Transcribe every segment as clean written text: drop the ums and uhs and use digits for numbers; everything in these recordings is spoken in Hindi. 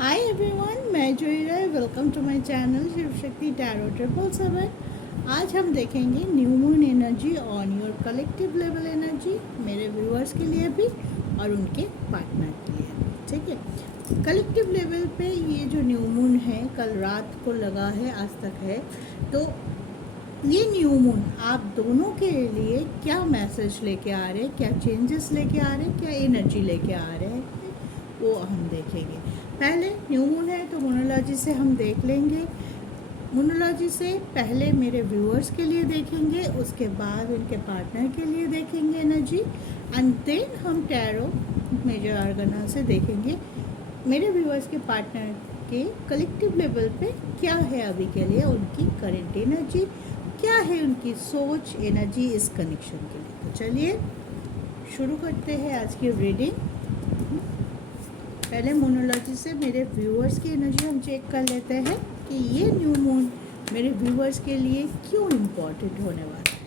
हाय एवरीवन, मैं जोईरा। Welcome to my channel Shiv Shakti tarot 777। आज हम देखेंगे new moon energy on your collective level energy, मेरे व्यूअर्स के लिए भी और उनके पार्टनर के लिए भी। ठीक है, कलेक्टिव लेवल पे ये जो न्यू मून है कल रात को लगा है, आज तक है। तो ये न्यू मून आप दोनों के लिए क्या मैसेज लेके आ रहे हैं, क्या चेंजेस लेके आ रहे हैं, क्या एनर्जी लेके आ रहे हैं, वो हम देखेंगे। पहले न्यू मून है तो मोनोलॉजी से हम देख लेंगे। मोनोलॉजी से पहले मेरे व्यूअर्स के लिए देखेंगे, उसके बाद उनके पार्टनर के लिए देखेंगे एनर्जी, एंड देन हम टैरो मेजर आर्गना से देखेंगे मेरे व्यूअर्स के पार्टनर के कलेक्टिव लेवल पे क्या है अभी के लिए, उनकी करेंट एनर्जी क्या है, उनकी सोच एनर्जी इस कनेक्शन के लिए। तो चलिए शुरू करते हैं आज की रीडिंग। पहले मोनोलॉजी से मेरे व्यूअर्स की एनर्जी हम चेक कर लेते हैं कि ये न्यू मून मेरे व्यूअर्स के लिए क्यों इम्पोर्टेंट होने वाला है।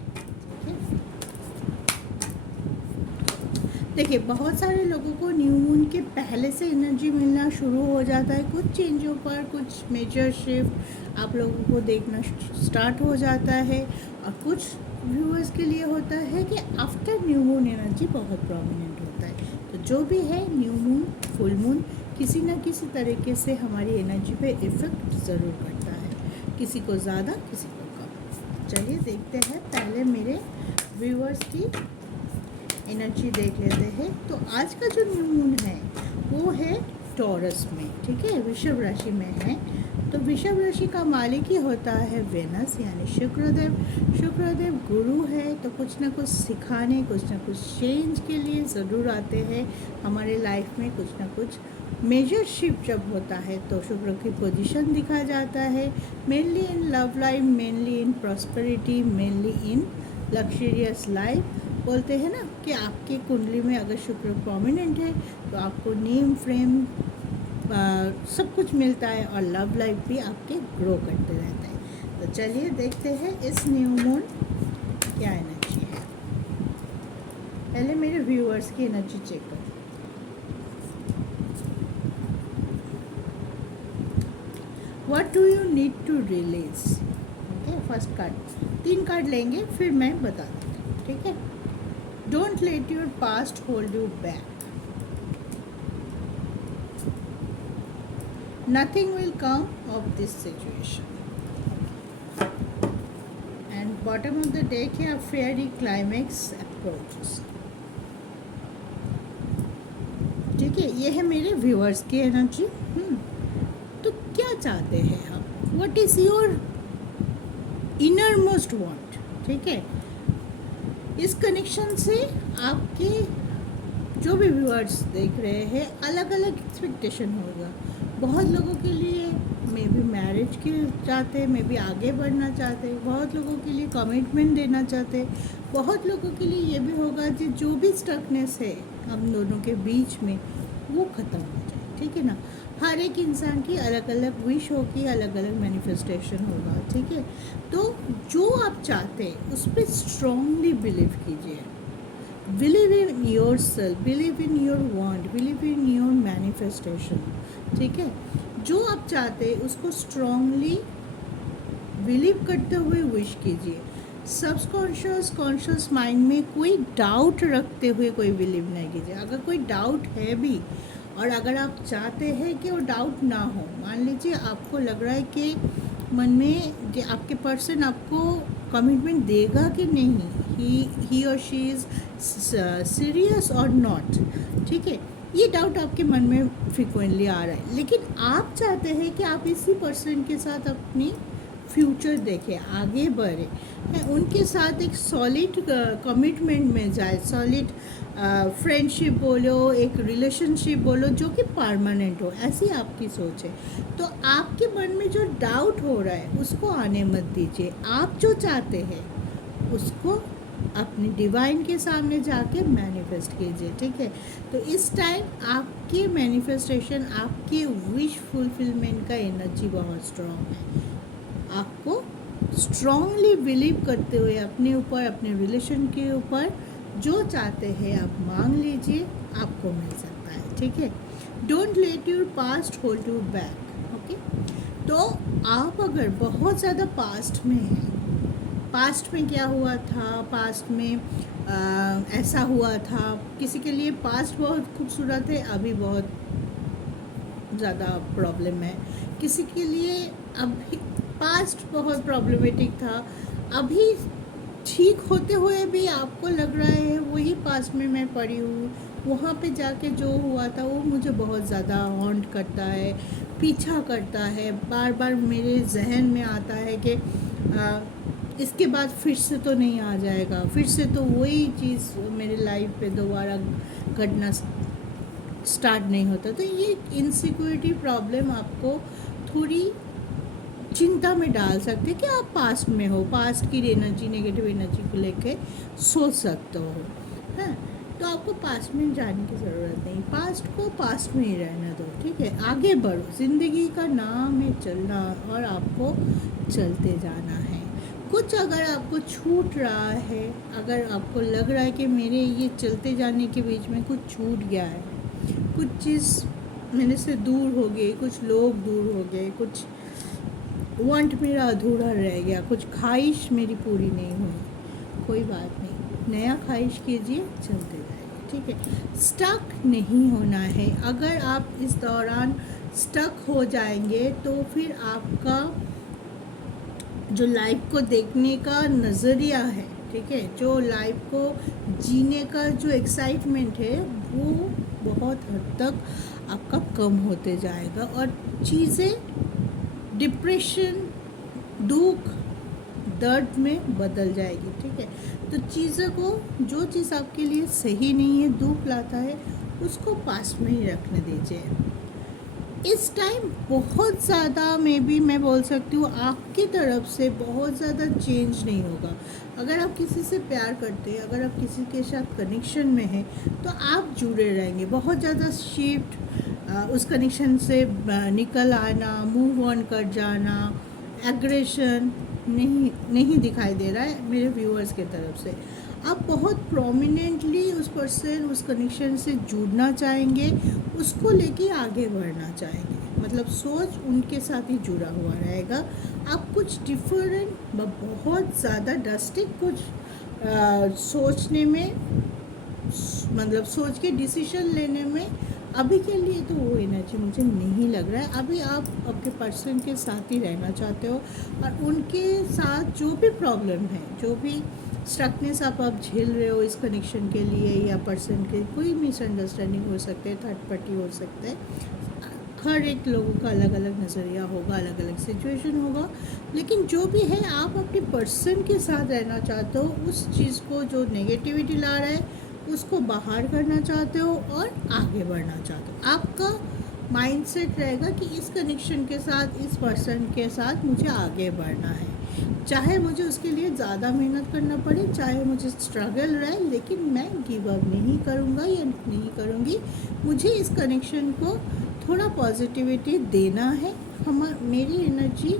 देखिए, बहुत सारे लोगों को न्यू मून के पहले से एनर्जी मिलना शुरू हो जाता है। कुछ चेंजों पर, कुछ मेजर शिफ्ट आप लोगों को देखना स्टार्ट हो जाता है, और कुछ व्यूअर्स के लिए होता है कि आफ्टर न्यू मून एनर्जी बहुत प्रोमिनेंट होता है। तो जो भी है, न्यू मून, फुल मून किसी न किसी तरीके से हमारी एनर्जी पे इफ़ेक्ट ज़रूर करता है, किसी को ज़्यादा, किसी को कम। चलिए देखते हैं, पहले मेरे व्यूअर्स की एनर्जी देख लेते हैं। तो आज का जो न्यू मून है वो है टॉरस में, ठीक है, वृषभ राशि में है। तो वृषभ राशि का मालिक ही होता है वेनस, यानी शुक्रदेव। शुक्रदेव गुरु है, तो कुछ ना कुछ सिखाने, कुछ ना कुछ चेंज के लिए ज़रूर आते हैं हमारे लाइफ में। कुछ ना कुछ मेजर शिफ्ट जब होता है तो शुक्र की पोजीशन दिखा जाता है, mainly in love life, mainly in prosperity, mainly in luxurious life. बोलते हैं ना कि आपकी कुंडली में अगर शुक्र प्रोमिनेंट है तो आपको नेम, फ्रेम, सब कुछ मिलता है, और लव लाइफ भी आपके ग्रो करते रहते हैं। तो चलिए देखते हैं इस न्यू मून क्या एनर्जी है। पहले मेरे व्यूअर्स की एनर्जी चेक करें। What do you need to release? Okay, first card, 3 card लेंगे फिर मैं बताती हूँ, ठीक है। Don't let your past hold you back, nothing will come of this situation, and bottom of the deck here, fairy climax approaches। ठीक है, ये है मेरे व्यूअर्स की एनर्जी। तो क्या चाहते हैं हम, what is your inner most want, ठीक है। इस कनेक्शन से आपके जो भी व्यूअर्स देख रहे हैं अलग अलग एक्सपेक्टेशन होगा। बहुत लोगों के लिए मे भी मैरिज के चाहते हैं, मे भी आगे बढ़ना चाहते हैं, बहुत लोगों के लिए कमिटमेंट देना चाहते हैं, बहुत लोगों के लिए ये भी होगा कि जो भी स्टकनेस है हम दोनों के बीच में वो ख़त्म हो जाए, ठीक है ना। हर एक इंसान की अलग अलग विश होगी, अलग अलग मैनिफेस्टेशन होगा, ठीक है। तो जो आप चाहते हैं उस पर स्ट्रांगली बिलीव कीजिए। Believe in your self, believe in your want, believe in your manifestation, ठीक है। जो आप चाहते हैं उसको स्ट्रांगली बिलीव करते हुए विश कीजिए। सबकॉन्शियस, कॉन्शियस माइंड में कोई डाउट रखते हुए कोई बिलीव नहीं कीजिए। अगर कोई डाउट है भी, और अगर आप चाहते हैं कि वो डाउट ना हो, मान लीजिए आपको लग रहा है कि मन में कि आपके पर्सन आपको कमिटमेंट देगा कि नहीं, ही और शी इज़ सीरियस और नॉट, ठीक है, ये डाउट आपके मन में फ्रिक्वेंटली आ रहा है। लेकिन आप चाहते हैं कि आप इसी पर्सन के साथ अपनी फ्यूचर देखें, आगे बढ़े, उनके साथ एक सॉलिड कमिटमेंट में जाए, सॉलिड फ्रेंडशिप बोलो, एक रिलेशनशिप बोलो जो कि परमानेंट हो, ऐसी आपकी सोच है। तो आपके मन में जो डाउट हो रहा है उसको आने मत दीजिए। आप जो चाहते हैं उसको अपने डिवाइन के सामने जाके मैनिफेस्ट कीजिए, ठीक है। तो इस टाइम आपके मैनिफेस्टेशन, आपके विश फुलफिलमेंट का एनर्जी बहुत स्ट्रॉन्ग है। आपको स्ट्रॉन्गली बिलीव करते हुए अपने ऊपर, अपने रिलेशन के ऊपर जो चाहते हैं आप मांग लीजिए, आपको मिल सकता है, ठीक है। Don't let your past hold you back. Okay, तो आप अगर बहुत ज़्यादा पास्ट में हैं, पास्ट में क्या हुआ था, पास्ट में ऐसा हुआ था, किसी के लिए पास्ट बहुत खूबसूरत है, अभी बहुत ज़्यादा प्रॉब्लम है, किसी के लिए अभी पास्ट बहुत प्रॉब्लमेटिक था, अभी ठीक होते हुए भी आपको लग रहा है वही पास्ट में मैं पड़ी हूँ, वहाँ पे जाके जो हुआ था वो मुझे बहुत ज़्यादा हॉन्ट करता है, पीछा करता है, बार बार मेरे जहन में आता है कि इसके बाद फिर से तो नहीं आ जाएगा, फिर से तो वही चीज़ मेरे लाइफ पे दोबारा घटना स्टार्ट नहीं होता। तो ये इनसिक्योरिटी प्रॉब्लम आपको थोड़ी चिंता में डाल सकते हैं कि आप पास्ट में हो, पास्ट की एनर्जी, नेगेटिव एनर्जी को लेके सोच सकते हो, है। तो आपको पास्ट में जाने की ज़रूरत नहीं, पास्ट को पास्ट में ही रहने दो, ठीक है। आगे बढ़ो, ज़िंदगी का नाम है चलना और आपको चलते जाना है। कुछ अगर आपको छूट रहा है, अगर आपको लग रहा है कि मेरे ये चलते जाने के बीच में कुछ छूट गया है, कुछ चीज़ मेरे से दूर हो गई, कुछ लोग दूर हो गए, कुछ वांट मेरा अधूरा रह गया, कुछ ख्वाहिश मेरी पूरी नहीं हुई, कोई बात नहीं, नया ख्वाहिश कीजिए, चलते जाइए, ठीक है। स्टक नहीं होना है। अगर आप इस दौरान स्टक हो जाएंगे तो फिर आपका जो लाइफ को देखने का नज़रिया है, ठीक है, जो लाइफ को जीने का जो एक्साइटमेंट है वो बहुत हद तक आपका कम होते जाएगा और चीज़ें डिप्रेशन, दुख, दर्द में बदल जाएगी, ठीक है। तो चीज़ों को, जो चीज़ आपके लिए सही नहीं है, दुख लाता है, उसको पास में ही रखने दीजिए। इस टाइम बहुत ज़्यादा मैं बोल सकती हूँ आपकी तरफ से बहुत ज़्यादा चेंज नहीं होगा। अगर आप किसी से प्यार करते हैं, अगर आप किसी के साथ कनेक्शन में हैं तो आप जुड़े रहेंगे। बहुत ज़्यादा शिफ्ट, उस कनेक्शन से निकल आना, मूव ऑन कर जाना, एग्रेशन नहीं दिखाई दे रहा है मेरे व्यूअर्स के तरफ से। आप बहुत प्रोमिनेंटली उस पर्सन, उस कनेक्शन से जुड़ना चाहेंगे, उसको लेके आगे बढ़ना चाहेंगे, मतलब सोच उनके साथ ही जुड़ा हुआ रहेगा। आप कुछ डिफरेंट, बहुत ज़्यादा ड्रास्टिक कुछ सोचने में, मतलब सोच के डिसीजन लेने में अभी के लिए तो वो एनर्जी मुझे नहीं लग रहा है। अभी आप आपके पर्सन के साथ ही रहना चाहते हो और उनके साथ जो भी प्रॉब्लम है, जो भी स्ट्रकनेस आप झेल रहे हो इस कनेक्शन के लिए, या पर्सन के कोई मिसअंडरस्टैंडिंग हो सकते हैं, थर्ड पार्टी हो सकता है, हर एक लोगों का अलग अलग नज़रिया होगा, अलग अलग सिचुएशन होगा, लेकिन जो भी है आप अपने पर्सन के साथ रहना चाहते हो। उस चीज़ को जो नेगेटिविटी ला रहा है उसको बाहर करना चाहते हो और आगे बढ़ना चाहते हो। आपका माइंडसेट रहेगा कि इस कनेक्शन के साथ, इस पर्सन के साथ मुझे आगे बढ़ना है, चाहे मुझे उसके लिए ज़्यादा मेहनत करना पड़े, चाहे मुझे स्ट्रगल रहे, लेकिन मैं गिव अप नहीं करूँगा या नहीं करूँगी। मुझे इस कनेक्शन को थोड़ा पॉजिटिविटी देना है। मेरी एनर्जी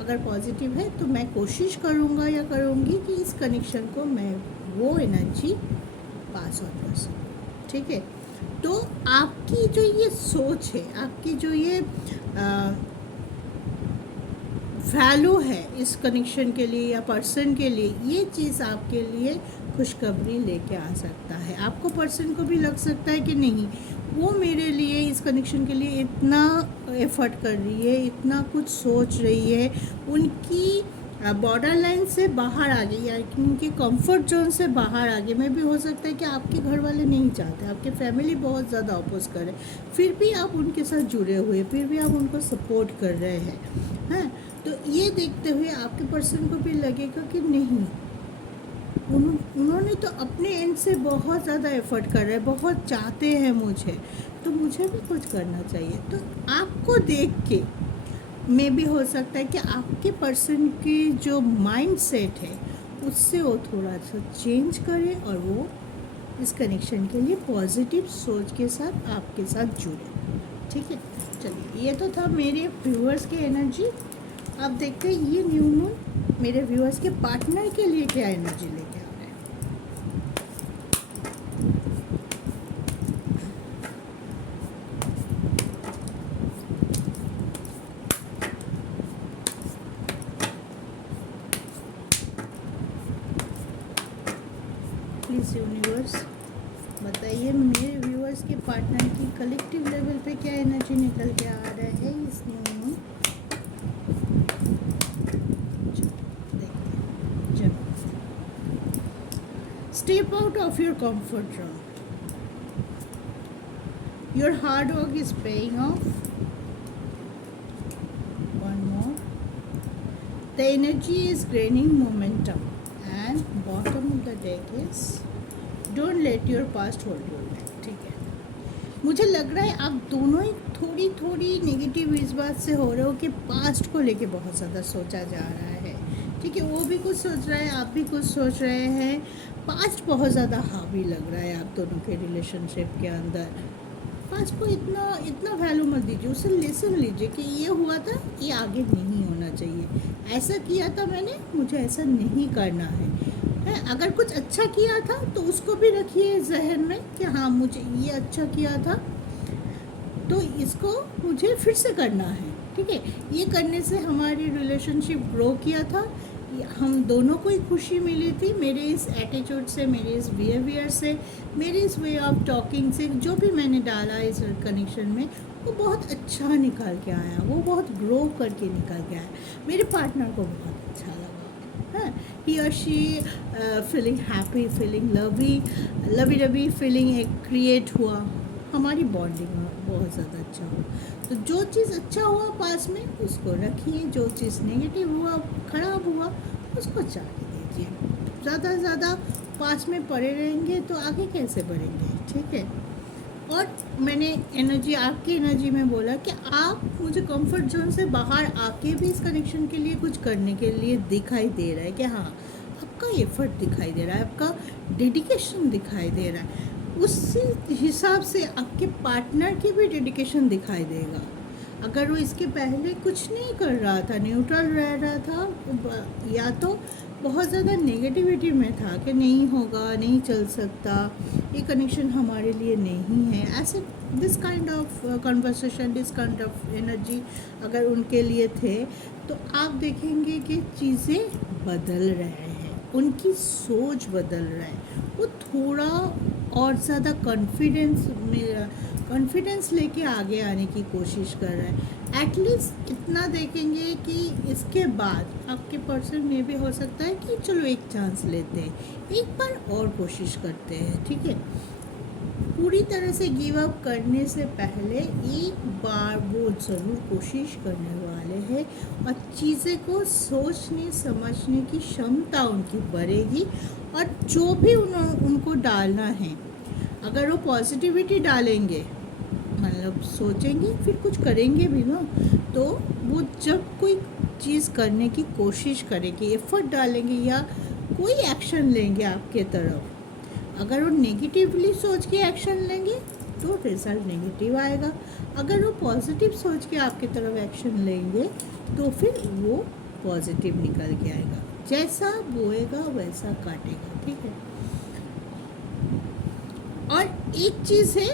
अगर पॉजिटिव है तो मैं कोशिश करूँगा या करूँगी कि इस कनेक्शन को मैं वो एनर्जी पास ऑन कर सकूँ, ठीक है। तो आपकी जो ये सोच है, आपकी जो ये वैल्यू है इस कनेक्शन के लिए या पर्सन के लिए, ये चीज़ आपके लिए खुशखबरी लेके आ सकता है। आपको पर्सन को भी लग सकता है कि नहीं, वो मेरे लिए, इस कनेक्शन के लिए इतना एफर्ट कर रही है, इतना कुछ सोच रही है, उनकी बॉर्डर लाइन से बाहर आ गई या उनके कंफर्ट जोन से बाहर आ गई। में भी हो सकता है कि आपके घर वाले नहीं चाहते, आपके फैमिली बहुत ज़्यादा अपोज करे, फिर भी आप उनके साथ जुड़े हुए, फिर भी आप उनको सपोर्ट कर रहे हैं। तो ये देखते हुए आपके पर्सन को भी लगेगा कि नहीं, उन्होंने तो अपने एंड से बहुत ज़्यादा एफर्ट कर रहे हैं, बहुत चाहते हैं मुझे, तो मुझे भी कुछ करना चाहिए। तो आपको देख के में भी हो सकता है कि आपके पर्सन की जो माइंड सेट है उससे वो थोड़ा सा चेंज करे और वो इस कनेक्शन के लिए पॉजिटिव सोच के साथ आपके साथ जुड़े, ठीक है। चलिए, ये तो था मेरे व्यूअर्स की एनर्जी। अब देखते हैं ये न्यू मून मेरे व्यूअर्स के पार्टनर के लिए क्या एनर्जी लेके आ रहा है। यूनिवर्स, बताइए मेरे व्यूअर्स के पार्टनर की कलेक्टिव लेवल पे क्या एनर्जी निकल के आ रहा है इस न्यू मून। देखते हैं। Step out of your comfort zone, your hard work is paying off. One more, the energy is gaining momentum and bottom of the deck is don't let your past hold you back. ठीक है, मुझे लग रहा है आप दोनों ही थोड़ी थोड़ी नेगेटिव इस बात से हो रहे हो कि पास्ट को लेके बहुत ज़्यादा सोचा जा रहा है। ठीक है, वो भी कुछ सोच रहा है, आप भी कुछ सोच रहे हैं। पास्ट बहुत ज़्यादा हावी लग रहा है आप दोनों के रिलेशनशिप के अंदर। पास्ट को इतना इतना वैल्यू मत दीजिए, उसे लेसन लीजिए कि ये हुआ था, ये आगे नहीं होना चाहिए। ऐसा किया था मैंने, मुझे ऐसा नहीं करना है। अगर कुछ अच्छा किया था तो उसको भी रखिए जहन में कि हाँ मुझे ये अच्छा किया था तो इसको मुझे फिर से करना है। ठीक है, ये करने से हमारी रिलेशनशिप ग्रो किया था, हम दोनों को ही खुशी मिली थी। मेरे इस एटीट्यूड से, मेरे इस बिहेवियर से, मेरे इस वे ऑफ टॉकिंग से, जो भी मैंने डाला इस कनेक्शन में वो बहुत अच्छा निकाल के आया, वो बहुत ग्रो करके निकल के आया। मेरे पार्टनर को बहुत अच्छा लगा। ही और she feeling happy, feeling lovey dovey feeling एक क्रिएट हुआ, हमारी बॉन्डिंग बहुत ज़्यादा अच्छा हुआ। तो जो चीज़ अच्छा हुआ पास में उसको रखिए, जो चीज़ नेगेटिव हुआ, ख़राब हुआ, उसको जाने दीजिए। ज़्यादा से ज़्यादा पास में पड़े रहेंगे तो आगे कैसे बढ़ेंगे। ठीक है, और मैंने एनर्जी, आपकी एनर्जी में बोला कि आप मुझे कंफर्ट जोन से बाहर आके भी इस कनेक्शन के लिए कुछ करने के लिए दिखाई दे रहा है कि हाँ आपका एफर्ट दिखाई दे रहा है, आपका डेडिकेशन दिखाई दे रहा है। उसी हिसाब से आपके पार्टनर की भी डेडिकेशन दिखाई देगा। अगर वो इसके पहले कुछ नहीं कर रहा था, न्यूट्रल रह रहा था, या तो बहुत ज़्यादा नेगेटिविटी में था कि नहीं होगा, नहीं चल सकता, ये कनेक्शन हमारे लिए नहीं है, ऐसे this kind of conversation, this kind of energy अगर उनके लिए थे, तो आप देखेंगे कि चीज़ें बदल रहे हैं, उनकी सोच बदल रहा है। वो थोड़ा और ज़्यादा कॉन्फिडेंस लेके आगे आने की कोशिश कर रहा है। एटलीस्ट इतना देखेंगे कि इसके बाद आपके पर्सन में भी हो सकता है कि चलो एक चांस लेते हैं, एक बार और कोशिश करते हैं। ठीक है, पूरी तरह से गिव अप करने से पहले एक बार वो ज़रूर कोशिश करने वाले हैं और चीज़ें को सोचने समझने की क्षमता उनकी बढ़ेगी। और जो भी उनको डालना है, अगर वो पॉजिटिविटी डालेंगे, मतलब सोचेंगे फिर कुछ करेंगे भी ना, तो वो जब कोई चीज़ करने की कोशिश करेंगे, एफर्ट डालेंगे या कोई एक्शन लेंगे आपके तरफ, अगर वो नेगेटिवली सोच के एक्शन लेंगे तो रिज़ल्ट नेगेटिव आएगा। अगर वो पॉजिटिव सोच के आपकी तरफ एक्शन लेंगे तो फिर वो पॉजिटिव निकल के आएगा। जैसा बोएगा वैसा काटेगा। ठीक है, और एक चीज़ है,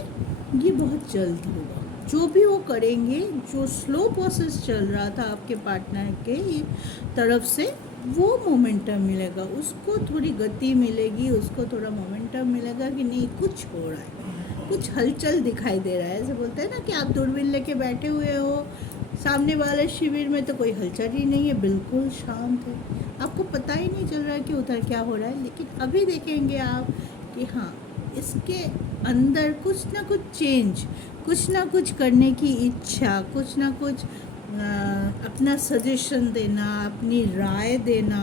ये बहुत जल्द होगा। जो भी वो करेंगे, जो स्लो प्रोसेस चल रहा था आपके पार्टनर के तरफ से, वो मोमेंटम मिलेगा, उसको थोड़ी गति मिलेगी, उसको थोड़ा मोमेंटम मिलेगा कि नहीं कुछ हो रहा है, कुछ हलचल दिखाई दे रहा है। ऐसे बोलते हैं ना कि आप दूरबीन लेके बैठे हुए हो, सामने वाले शिविर में तो कोई हलचल ही नहीं है, बिल्कुल शांत है, आपको पता ही नहीं चल रहा है कि उधर क्या हो रहा है। लेकिन अभी देखेंगे आप कि हाँ इसके अंदर कुछ ना कुछ चेंज, कुछ ना कुछ करने की इच्छा, कुछ ना कुछ अपना सजेशन देना, अपनी राय देना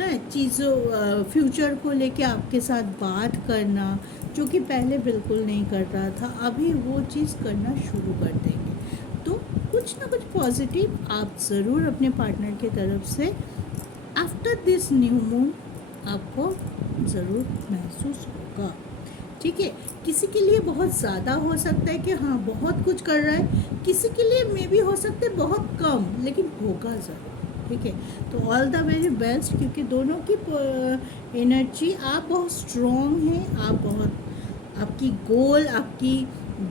है, चीज़ों फ्यूचर को लेके आपके साथ बात करना, जो कि पहले बिल्कुल नहीं कर रहा था, अभी वो चीज़ करना शुरू कर देंगे। तो कुछ ना कुछ पॉजिटिव आप ज़रूर अपने पार्टनर की तरफ से आफ्टर दिस न्यू मून आपको ज़रूर महसूस होगा। ठीक है, किसी के लिए बहुत ज़्यादा हो सकता है कि हाँ बहुत कुछ कर रहा है, किसी के लिए मे भी हो सकता है बहुत कम, लेकिन होगा ज़रूर। ठीक है, तो ऑल द वेरी बेस्ट, क्योंकि दोनों की एनर्जी, आप बहुत स्ट्रॉन्ग हैं, आप बहुत, आपकी गोल, आपकी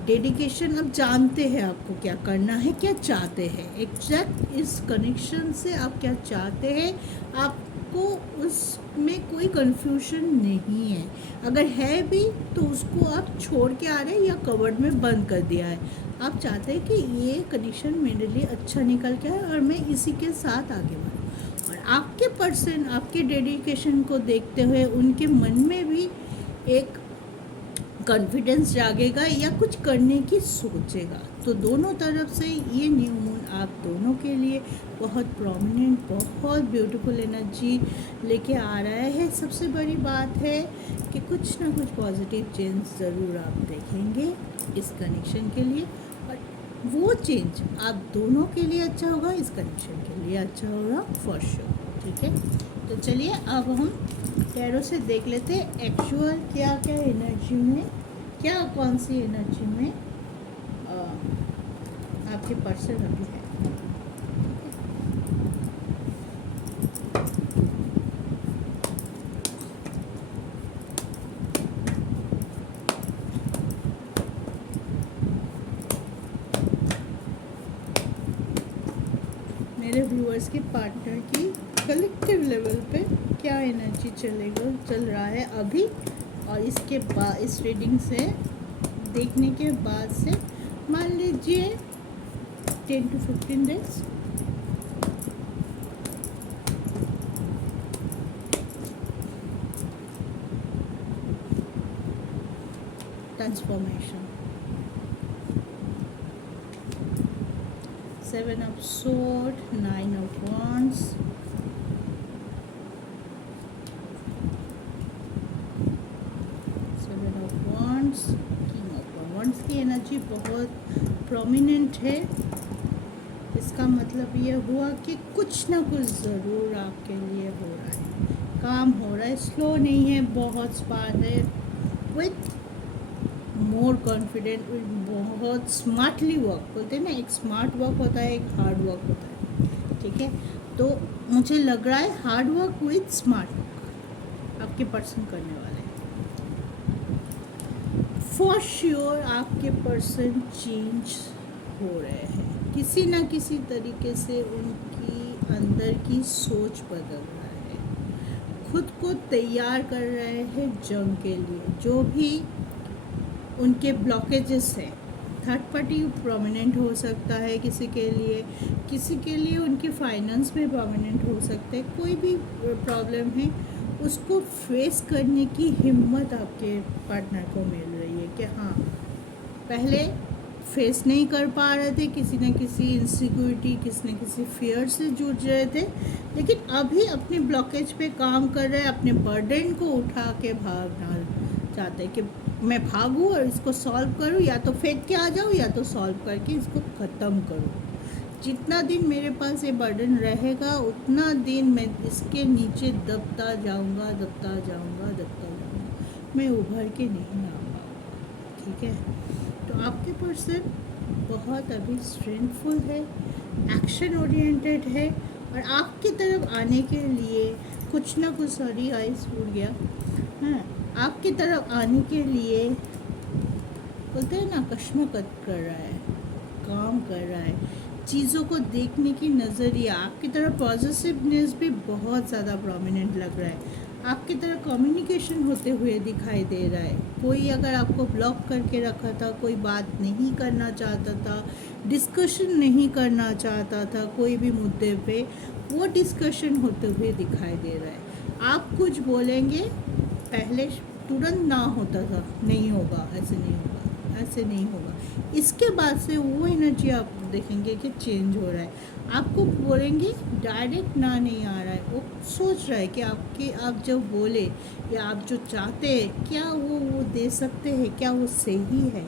डेडिकेशन, आप जानते हैं आपको क्या करना है, क्या चाहते हैं, एग्जैक्ट इस कनेक्शन से आप क्या चाहते हैं, आप आपको उसमें कोई कन्फ्यूजन नहीं है। अगर है भी तो उसको आप छोड़ के आ रहे हैं या कवर्ड में बंद कर दिया है। आप चाहते हैं कि ये कंडीशन मेरे लिए अच्छा निकल के आए और मैं इसी के साथ आगे बढ़ूँ। और आपके पर्सन आपके डेडिकेशन को देखते हुए उनके मन में भी एक कॉन्फिडेंस जागेगा या कुछ करने की सोचेगा। तो दोनों तरफ से ये न्यू मून आप दोनों के लिए बहुत प्रोमिनेंट, बहुत ब्यूटीफुल एनर्जी लेके आ रहा है। सबसे बड़ी बात है कि कुछ ना कुछ पॉजिटिव चेंज ज़रूर आप देखेंगे इस कनेक्शन के लिए, और वो चेंज आप दोनों के लिए अच्छा होगा, इस कनेक्शन के लिए अच्छा होगा फॉर श्योर। ठीक है, तो चलिए अब हम टैरो से देख लेते हैं एक्चुअल क्या क्या एनर्जी में, क्या कौन सी एनर्जी में आपके पर्सन अभी है। मेरे व्यूअर्स के पार्टनर की कलेक्टिव लेवल पे क्या एनर्जी चल रहा है अभी, और इसके बाद इस रीडिंग से देखने के बाद से मान लीजिए 10 to 15 days. Transformation, 7 of Swords, 9 of Wands, की एनर्जी बहुत प्रोमिनेंट है। इसका मतलब ये हुआ कि कुछ ना कुछ ज़रूर आपके लिए हो रहा है, काम हो रहा है, स्लो नहीं है, बहुत स्मार्ट है, विथ मोर कॉन्फिडेंट, बहुत स्मार्टली वर्क। बोलते हैं ना, एक स्मार्ट वर्क होता है, एक हार्ड वर्क होता है। ठीक है, तो मुझे लग रहा है hard work with smart work आपके पर्सन करने वाले हैं। फॉर श्योर आपके पर्सन चेंज हो रहे हैं, किसी ना किसी तरीके से उनकी अंदर की सोच बदल रहा है, खुद को तैयार कर रहे हैं जंग के लिए। जो भी उनके ब्लॉकेजेस हैं, थर्ड पार्टी प्रोमिनेंट हो सकता है किसी के लिए उनके फाइनेंस में प्रोमिनेंट हो सकता है, कोई भी प्रॉब्लम है उसको फेस करने की हिम्मत आपके पार्टनर को मिल रही है कि हाँ, पहले फेस नहीं कर पा रहे थे, किसी न किसी इनसिक्योरिटी, किसी न किसी फियर से जूझ रहे थे, लेकिन अभी अपने ब्लॉकेज पे काम कर रहे हैं, अपने बर्डन को उठा के भागना चाहते हैं कि मैं भागूं और इसको सॉल्व करूं, या तो फेंक के आ जाऊं या तो सॉल्व करके इसको ख़त्म करूं। जितना दिन मेरे पास ये बर्डन रहेगा उतना दिन मैं इसके नीचे दबता जाऊंगा, मैं उभर के नहीं आऊँगा। ठीक है, तो आपके पर्सन बहुत अभी स्ट्रेंथफुल है, एक्शन ओरिएंटेड है, और आपकी तरफ आने के लिए कुछ ना कुछ, सॉरी आइस फूट गया, हाँ, आपकी तरफ आने के लिए बोलते हैं ना, कश्मकश कर रहा है, काम कर रहा है, चीज़ों को देखने की नज़रिया आपकी तरफ, पॉजिटिवनेस भी बहुत ज़्यादा प्रोमिनेंट लग रहा है, आपकी तरह कम्युनिकेशन होते हुए दिखाई दे रहा है। कोई अगर आपको ब्लॉक करके रखा था, कोई बात नहीं करना चाहता था, डिस्कशन नहीं करना चाहता था कोई भी मुद्दे पे, वो डिस्कशन होते हुए दिखाई दे रहा है। आप कुछ बोलेंगे, पहले तुरंत ना होता था, नहीं होगा, ऐसे नहीं होगा, ऐसे नहीं होगा, इसके बाद से वो एनर्जी आप देखेंगे कि चेंज हो रहा है। आपको बोलेंगे, डायरेक्ट ना नहीं आ रहा है, वो सोच रहा है कि आप जो बोले या आप जो चाहते हैं क्या वो दे सकते हैं, क्या वो सही है,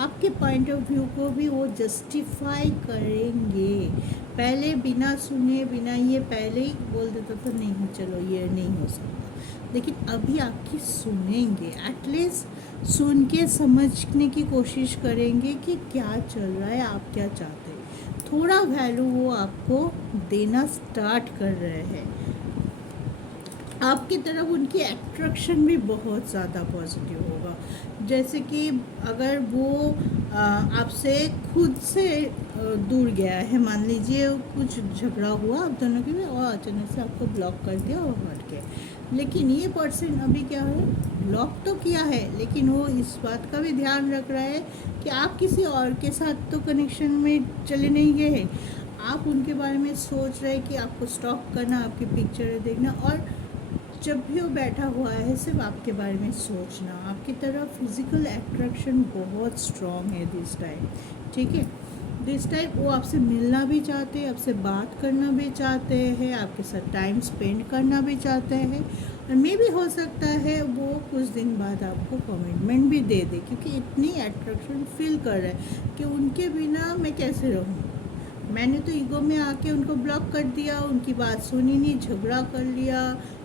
आपके पॉइंट ऑफ व्यू को भी वो जस्टिफाई करेंगे। पहले बिना सुने, बिना ये पहले ही बोल देता था नहीं चलो ये नहीं हो सकता, लेकिन अभी आपकी सुनेंगे, एटलीस्ट सुन के समझने की कोशिश करेंगे कि क्या चल रहा है, आप क्या चाहते हैं, थोड़ा वैल्यू वो आपको देना स्टार्ट कर रहे हैं। आपकी तरफ उनकी अट्रैक्शन भी बहुत ज़्यादा पॉजिटिव होगा, जैसे कि अगर वो आपसे खुद से दूर गया है। मान लीजिए कुछ झगड़ा हुआ आप दोनों के लिए और अचानक से आपको ब्लॉक कर दिया और हट गए, लेकिन ये पर्सन अभी क्या है, ब्लॉक तो किया है लेकिन वो इस बात का भी ध्यान रख रहा है कि आप किसी और के साथ तो कनेक्शन में चले नहीं गए हैं। आप उनके बारे में सोच रहे हैं कि आपको स्टॉक करना, आपकी पिक्चर देखना, और जब भी वो बैठा हुआ है सिर्फ आपके बारे में सोचना। आपकी तरफ फिज़िकल अट्रैक्शन बहुत स्ट्रॉन्ग है दिस टाइम, ठीक है। दिस टाइम वो आपसे मिलना भी चाहते हैं, आपसे बात करना भी चाहते हैं, आपके साथ टाइम स्पेंड करना भी चाहते हैं, और मे भी हो सकता है वो कुछ दिन बाद आपको कमिटमेंट भी दे दे, क्योंकि इतनी अट्रैक्शन फील कर रहा है कि उनके बिना मैं कैसे रहूँ। मैंने तो ईगो में आके उनको ब्लॉक कर दिया, उनकी बात सुनी नहीं, झगड़ा कर लिया,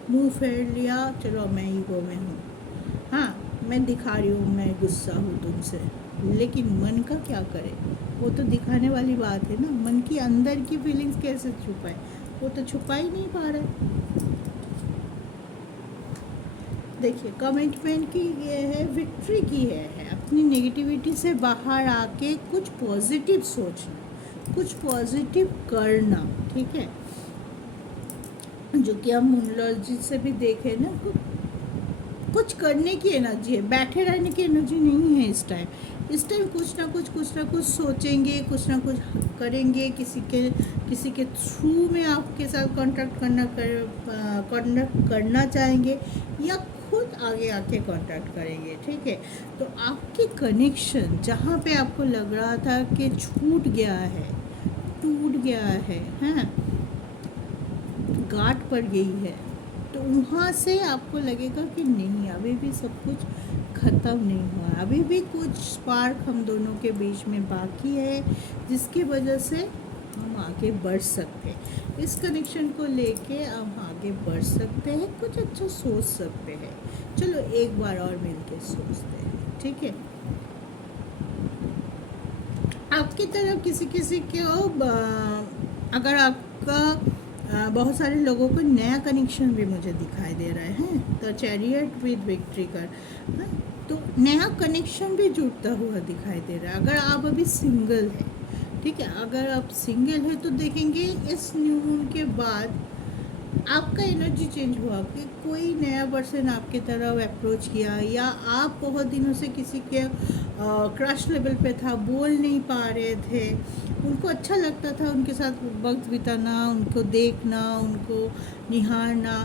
मुंह फेर लिया, चलो मैं ईगो में हूँ, हाँ मैं दिखा रही हूँ मैं गुस्सा हूँ तुमसे, लेकिन मन का क्या करे, वो तो दिखाने वाली बात है ना। मन की अंदर की फीलिंग्स कैसे छुपाए, वो तो छुपा ही नहीं पा रहा है। देखिए कमिटमेंट की ये है, विक्ट्री की है अपनी नेगेटिविटी से बाहर आके कुछ पॉजिटिव सोचना, कुछ पॉजिटिव करना, ठीक है। जो कि हम न्यूमरोलॉजी से भी देखें ना, कुछ करने की एनर्जी है, बैठे रहने की एनर्जी नहीं है इस टाइम। इस टाइम कुछ ना कुछ सोचेंगे, कुछ ना कुछ करेंगे, किसी के थ्रू में आपके साथ कांटेक्ट करना चाहेंगे, या खुद आगे आके कांटेक्ट करेंगे, ठीक है। तो आपकी कनेक्शन जहाँ पे आपको लग रहा था कि छूट गया है, टूट गया है, हाँ गांठ पड़ गई है, तो वहाँ से आपको लगेगा कि नहीं अभी भी सब कुछ ख़त्म नहीं हुआ, अभी भी कुछ स्पार्क हम दोनों के बीच में बाकी है, जिसकी वजह से हम आगे बढ़ सकते हैं। इस कनेक्शन को लेके हम आगे बढ़ सकते हैं, कुछ अच्छा सोच सकते हैं। चलो एक बार और मिलके सोचते हैं, ठीक है। आपकी तरफ किसी को अगर आपका बहुत सारे लोगों को नया कनेक्शन भी मुझे दिखाई दे रहा है, द चैरियट विद विक्ट्री कर, हाँ, तो नया कनेक्शन भी जुड़ता हुआ दिखाई दे रहा है। अगर आप अभी सिंगल है, ठीक है, अगर आप सिंगल है तो देखेंगे इस न्यू मून के बाद आपका एनर्जी चेंज हुआ कि कोई नया पर्सन आपकी तरफ अप्रोच किया, या आप बहुत दिनों से किसी के क्रश लेवल पे था, बोल नहीं पा रहे थे, उनको अच्छा लगता था उनके साथ वक्त बिताना, उनको देखना, उनको निहारना,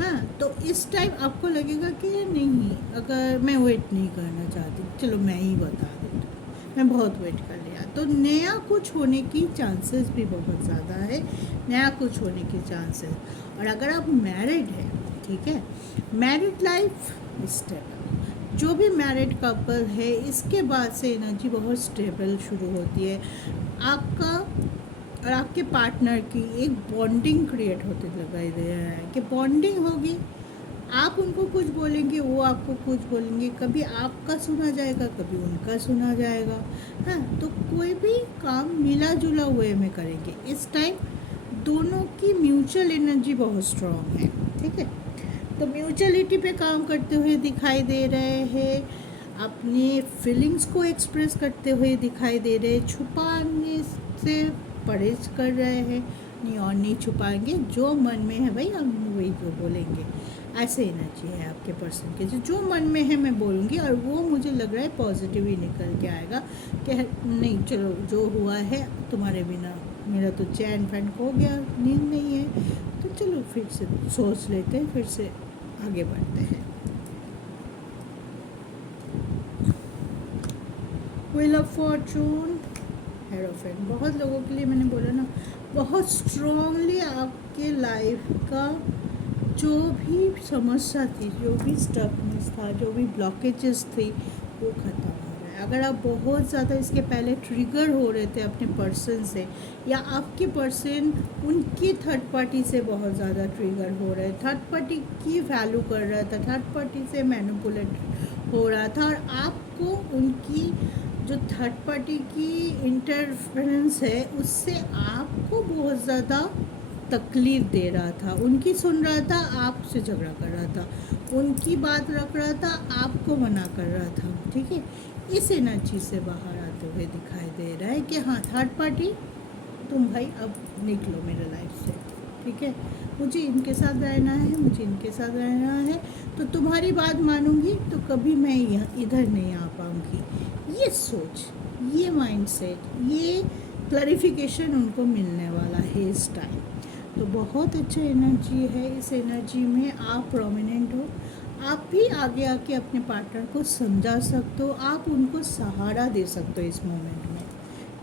हाँ तो इस टाइम आपको लगेगा कि नहीं, अगर मैं वेट नहीं करना चाहती, चलो मैं ही बता देती हूँ, मैं बहुत वेट कर लिया, तो नया कुछ होने की चांसेस भी बहुत ज़्यादा है, नया कुछ होने की चांसेस। और अगर आप मैरिड हैं, ठीक है, मैरिड लाइफ स्टेबल, जो भी मैरिड कपल है इसके बाद से एनर्जी बहुत स्टेबल शुरू होती है। आपका और आपके पार्टनर की एक बॉन्डिंग क्रिएट होते दिखाई दे रहा है कि बॉन्डिंग होगी, आप उनको कुछ बोलेंगे, वो आपको कुछ बोलेंगे, कभी आपका सुना जाएगा, कभी उनका सुना जाएगा, हाँ तो कोई भी काम मिला जुला हुए में करेंगे। इस टाइम दोनों की म्यूचुअल एनर्जी बहुत स्ट्रॉन्ग है, ठीक है, तो म्यूचुअलिटी पे काम करते हुए दिखाई दे रहे हैं, अपनी फीलिंग्स को एक्सप्रेस करते हुए दिखाई दे रहे हैं, छुपाने से परहेज कर रहे हैं, नहीं और नहीं छुपाएंगे, जो मन में है भाई हम वही जो बोलेंगे, ऐसे एनर्जी है आपके पर्सन के, जो मन में है मैं बोलूँगी, और वो मुझे लग रहा है पॉजिटिव ही निकल के आएगा कि नहीं चलो जो हुआ है तुम्हारे बिना मेरा तो चैन फैन हो गया, नींद नहीं है, तो चलो फिर से सोच लेते हैं, फिर से आगे बढ़ते हैं। व्हील ऑफ फॉर्चून, हेरोफेंट, बहुत लोगों के लिए मैंने बोला ना, बहुत स्ट्रॉन्गली आपके लाइफ का जो भी समस्या थी, जो भी स्टकनेस था, जो भी ब्लॉकेजेस थी, वो ख़त्म हो रहा है। अगर आप बहुत ज़्यादा इसके पहले ट्रिगर हो रहे थे अपने पर्सन से, या आपके पर्सन उनकी थर्ड पार्टी से बहुत ज़्यादा ट्रिगर हो रहे, थर्ड पार्टी की वैल्यू कर रहा था, थर्ड पार्टी से मैनिपुलेट हो रहा था, और आपको उनकी जो थर्ड पार्टी की इंटरफेरेंस है उससे आपको बहुत ज़्यादा तकलीफ़ दे रहा था, उनकी सुन रहा था, आपसे झगड़ा कर रहा था, उनकी बात रख रहा था, आपको मना कर रहा था, ठीक है। इस एनर्जी से बाहर आते हुए दिखाई दे रहा है कि हाँ थर्ड पार्टी तुम भाई अब निकलो मेरे लाइफ से, ठीक है, मुझे इनके साथ रहना है, मुझे इनके साथ रहना है, तो तुम्हारी बात मानूंगी तो कभी मैं इधर नहीं आ पाऊंगी। ये सोच, ये माइंडसेट, ये क्लैरिफिकेशन उनको मिलने वाला है इस टाइम। तो बहुत अच्छा एनर्जी है, इस एनर्जी में आप प्रोमिनेंट हो, आप भी आगे आके अपने पार्टनर को समझा सकते हो, आप उनको सहारा दे सकते हो इस मोमेंट में,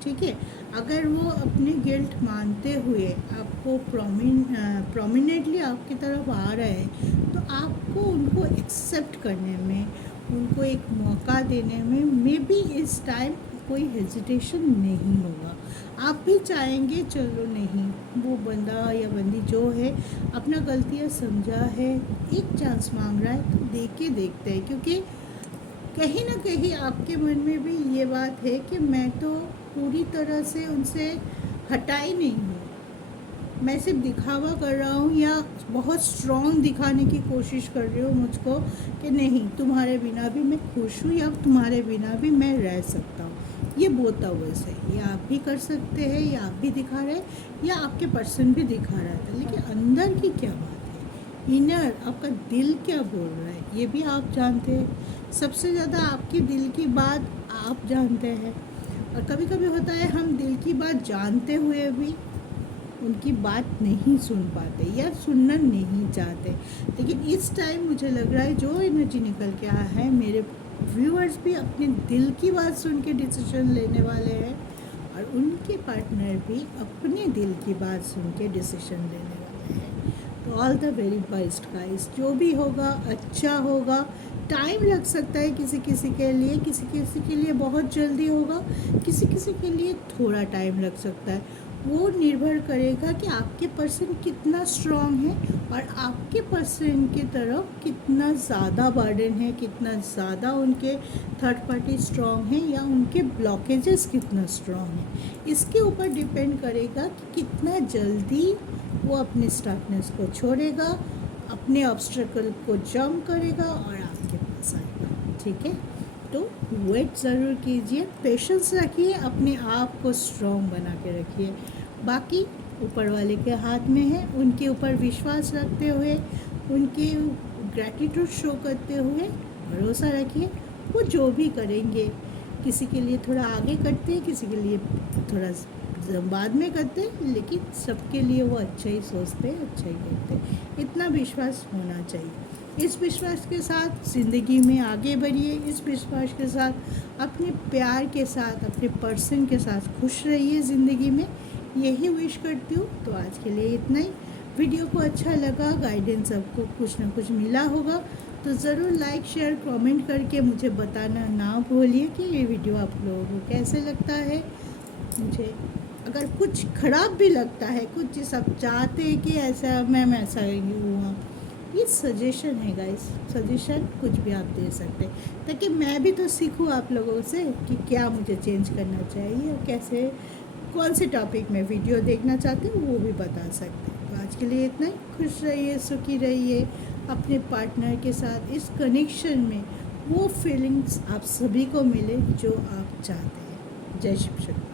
ठीक है। अगर वो अपने गिल्ट मानते हुए आपको प्रोमिनेंटली आपकी तरफ आ रहे हैं तो आपको उनको एक्सेप्ट करने में, उनको एक मौका देने में मे बी इस टाइम कोई हेजिटेशन नहीं होगा। आप भी चाहेंगे चलो नहीं, वो बंदा या बंदी जो है अपना गलतियाँ समझा है, एक चांस मांग रहा है तो दे के देखते हैं, क्योंकि कहीं ना कहीं आपके मन में भी ये बात है कि मैं तो पूरी तरह से उनसे हटा ही नहीं हूँ, मैं सिर्फ दिखावा कर रहा हूँ या बहुत स्ट्रॉन्ग दिखाने की कोशिश कर रही हूँ मुझको कि नहीं तुम्हारे बिना भी मैं खुश हूँ या तुम्हारे बिना भी मैं रह सकता हूँ। ये बोथ अवर्स है, ये आप भी कर सकते हैं, या आप भी दिखा रहे हैं या आपके पर्सन भी दिखा रहा था, लेकिन अंदर की क्या बात है, इनर आपका दिल क्या बोल रहा है ये भी आप जानते हैं। सबसे ज़्यादा आपकी दिल की बात आप जानते हैं, और कभी कभी होता है हम दिल की बात जानते हुए भी उनकी बात नहीं सुन पाते या सुनना नहीं चाहते। लेकिन इस टाइम मुझे लग रहा है जो एनर्जी निकल के आया है, मेरे व्यूअर्स भी अपने दिल की बात सुन के डिसीजन लेने वाले हैं, और उनके पार्टनर भी अपने दिल की बात सुन के डिसीजन लेने वाले हैं। तो all the very best guys, जो भी होगा अच्छा होगा। टाइम लग सकता है किसी किसी के लिए, किसी किसी के लिए बहुत जल्दी होगा, किसी किसी के लिए थोड़ा टाइम लग सकता है। वो निर्भर करेगा कि आपके पर्सन कितना स्ट्रांग है और आपके पर्सन की तरफ कितना ज़्यादा बर्डन है, कितना ज़्यादा उनके थर्ड पार्टी स्ट्रांग है या उनके ब्लॉकेजेस कितना स्ट्रांग है। इसके ऊपर डिपेंड करेगा कि कितना जल्दी वो अपनी स्टकनेस को छोड़ेगा, अपने ऑब्स्टेकल को जंप करेगा और आपके पास आएगा, ठीक है। तो वेट ज़रूर कीजिए, पेशेंस रखिए, अपने आप को स्ट्रॉन्ग बना के रखिए। बाकी ऊपर वाले के हाथ में है, उनके ऊपर विश्वास रखते हुए, उनके ग्रैटिट्यूड शो करते हुए भरोसा रखिए, वो जो भी करेंगे, किसी के लिए थोड़ा आगे करते हैं, किसी के लिए थोड़ा बाद में करते हैं, लेकिन सबके लिए वो अच्छा ही सोचते हैं, अच्छा ही करते हैं। इतना विश्वास होना चाहिए। इस विश्वास के साथ ज़िंदगी में आगे बढ़िए, इस विश्वास के साथ अपने प्यार के साथ, अपने पर्सन के साथ खुश रहिए ज़िंदगी में, यही विश करती हूँ। तो आज के लिए इतना ही। वीडियो को अच्छा लगा, गाइडेंस आपको कुछ ना कुछ मिला होगा तो ज़रूर लाइक शेयर कमेंट करके मुझे बताना ना भूलिए कि ये वीडियो आप लोगों को कैसे लगता है। मुझे अगर कुछ ख़राब भी लगता है, कुछ चीज़ आप चाहते हैं कि ऐसा मैम ऐसा ही हुआ, ये सजेशन है गाइस, सजेशन कुछ भी आप दे सकते हैं, ताकि मैं भी तो सीखूं आप लोगों से कि क्या मुझे चेंज करना चाहिए और कैसे, कौन से टॉपिक में वीडियो देखना चाहते हैं वो भी बता सकते हैं। तो आज के लिए इतना ही। खुश रहिए, सुखी रहिए अपने पार्टनर के साथ, इस कनेक्शन में वो फीलिंग्स आप सभी को मिले जो आप चाहते हैं। जय शिव शक्ति।